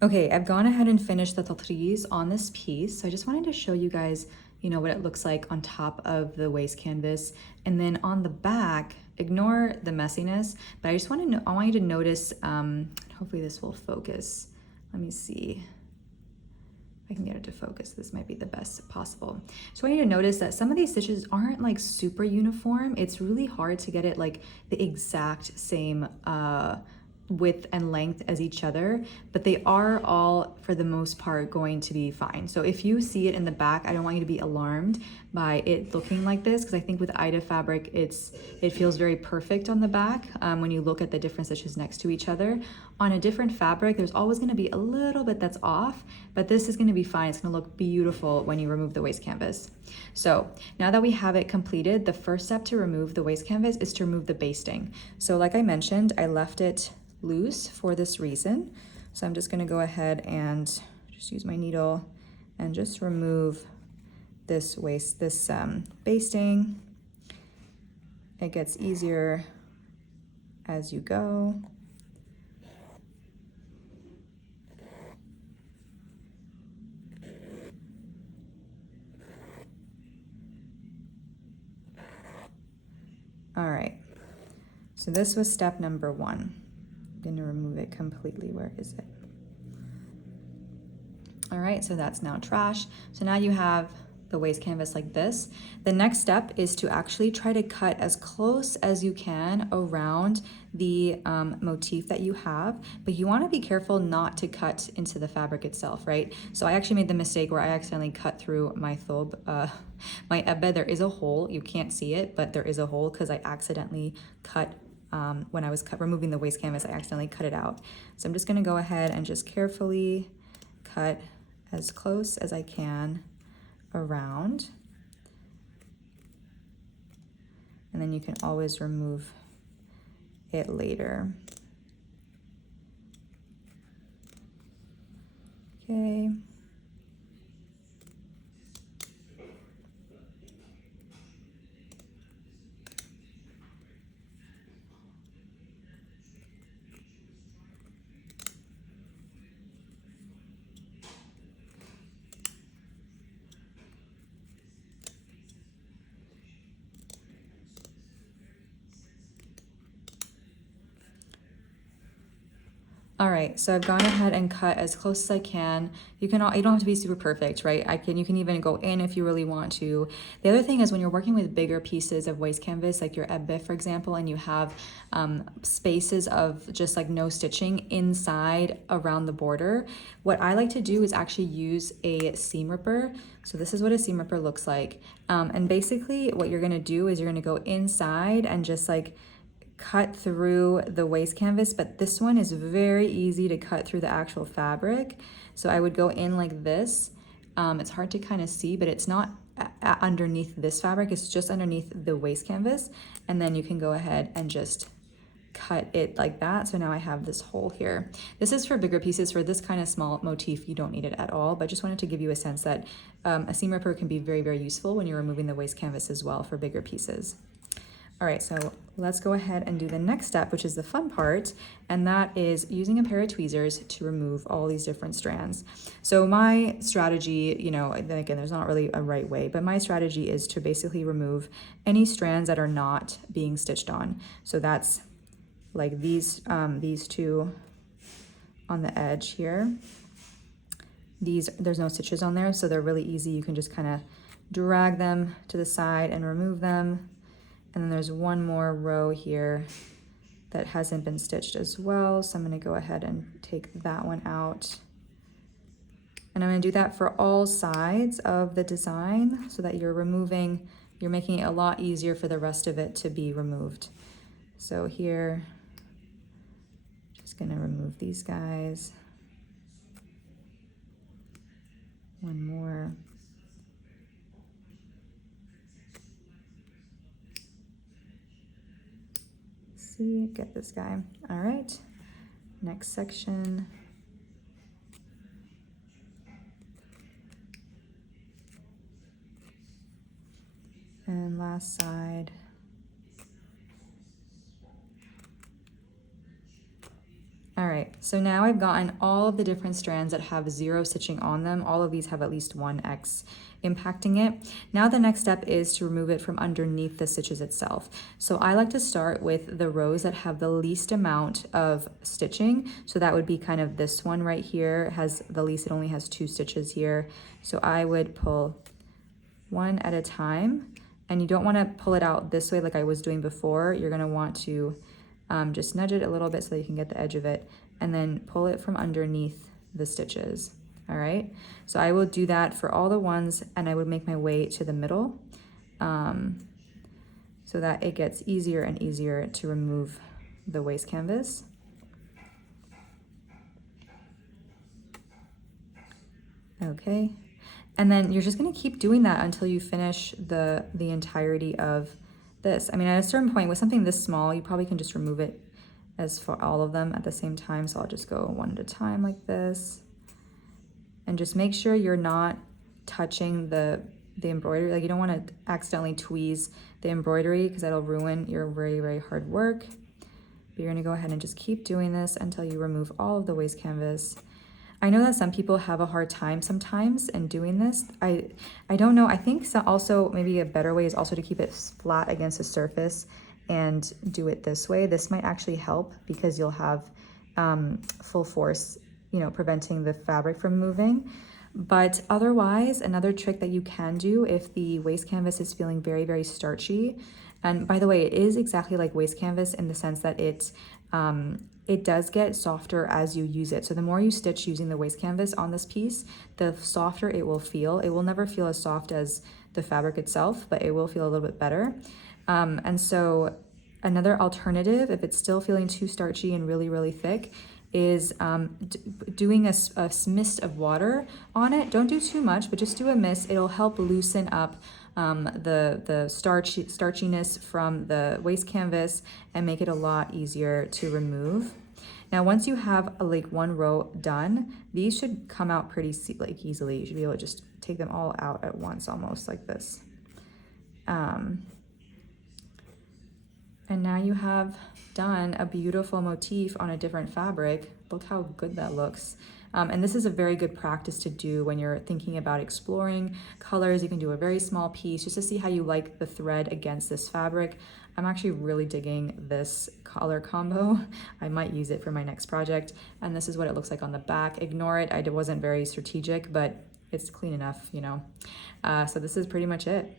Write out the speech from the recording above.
Okay, I've gone ahead and finished the Tatreez on this piece. So I just wanted to show you guys, what it looks like on top of the waist canvas. And then on the back, ignore the messiness, but I just want to know, I want you to notice, hopefully this will focus. Let me see if I can get it to focus. This might be the best possible. So I want you to notice that some of these stitches aren't like super uniform. It's really hard to get it like the exact same width and length as each other, but they are all for the most part going to be fine. So if you see it in the back, I don't want you to be alarmed by it looking like this, because I think with Ida fabric it feels very perfect on the back when you look at the different stitches next to each other. On a different fabric there's always going to be a little bit that's off, but this is going to be fine. It's going to look beautiful when you remove the waist canvas. So now that we have it completed, the first step to remove the waist canvas is to remove the basting. So like I mentioned, I left it loose for this reason. So I'm just going to go ahead and just use my needle and just remove this basting. It gets easier as you go. All right, so this was step number 1. I'm going to remove it completely. Where is it? All right, so that's now trash. So now you have the waist canvas like this. The next step is to actually try to cut as close as you can around the motif that you have, but you want to be careful not to cut into the fabric itself, right? So I actually made the mistake where I accidentally cut through my thobe, my ebbe. There is a hole, you can't see it, but there is a hole because I accidentally cut when I was removing the waist canvas, I accidentally cut it out. So I'm just going to go ahead and just carefully cut as close as I can around, and then you can always remove it later. Okay. All right, so I've gone ahead and cut as close as I can. You don't have to be super perfect, right? You can even go in if you really want to. The other thing is when you're working with bigger pieces of waist canvas, like your ebbe, for example, and you have spaces of just like no stitching inside around the border, what I like to do is actually use a seam ripper. So this is what a seam ripper looks like. And basically what you're gonna do is you're gonna go inside and just like cut through the waist canvas, but this one is very easy to cut through the actual fabric. So I would go in like this. It's hard to kind of see, but it's not underneath this fabric, it's just underneath the waist canvas. And then you can go ahead and just cut it like that. So now I have this hole here. This is for bigger pieces. For this kind of small motif, you don't need it at all, but just wanted to give you a sense that a seam ripper can be very, very useful when you're removing the waist canvas as well for bigger pieces. All right, so let's go ahead and do the next step, which is the fun part, and that is using a pair of tweezers to remove all these different strands. So my strategy, then again, there's not really a right way, but my strategy is to basically remove any strands that are not being stitched on. So that's like these two on the edge here. There's no stitches on there, so they're really easy. You can just kind of drag them to the side and remove them. And then there's one more row here that hasn't been stitched as well. So I'm gonna go ahead and take that one out. And I'm gonna do that for all sides of the design so that you're making it a lot easier for the rest of it to be removed. So here, just gonna remove these guys. One more. Get this guy. All right, next section. And last side. All right. right, so now I've gotten all of the different strands that have 0 stitching on them. All of these have at least 1 X impacting it. Now the next step is to remove it from underneath the stitches itself. So I like to start with the rows that have the least amount of stitching. So that would be kind of this one right here. It has the least, it only has 2 stitches here. So I would pull one at a time, and you don't want to pull it out this way like I was doing before. You're going to want to just nudge it a little bit so that you can get the edge of it, and then pull it from underneath the stitches. All right, so I will do that for all the ones, and I would make my way to the middle so that it gets easier and easier to remove the waist canvas. Okay, and then you're just gonna keep doing that until you finish the entirety of this. I mean, at a certain point with something this small, you probably can just remove it as for all of them at the same time. So I'll just go one at a time like this. And just make sure you're not touching the embroidery. Like, you don't want to accidentally tweeze the embroidery because that'll ruin your very, very hard work. But you're gonna go ahead and just keep doing this until you remove all of the waist canvas. I know that some people have a hard time sometimes in doing this. I don't know. I think also maybe a better way is also to keep it flat against the surface and do it this way. This might actually help because you'll have full force, you know, preventing the fabric from moving. But otherwise, another trick that you can do if the waist canvas is feeling very, very starchy, and by the way, it is exactly like waist canvas in the sense that it does get softer as you use it. So the more you stitch using the waist canvas on this piece, the softer it will feel. It will never feel as soft as the fabric itself, but it will feel a little bit better. And so another alternative, if it's still feeling too starchy and really, really thick, is doing a mist of water on it. Don't do too much, but just do a mist. It'll help loosen up the starchiness from the waist canvas and make it a lot easier to remove. Now, once you have like one row done, these should come out pretty easily. You should be able to just take them all out at once, almost like this. And now you have done a beautiful motif on a different fabric. Look how good that looks. And this is a very good practice to do when you're thinking about exploring colors. You can do a very small piece just to see how you like the thread against this fabric. I'm actually really digging this color combo. I might use it for my next project. And this is what it looks like on the back. Ignore it, I wasn't very strategic, but it's clean enough, you know. So this is pretty much it.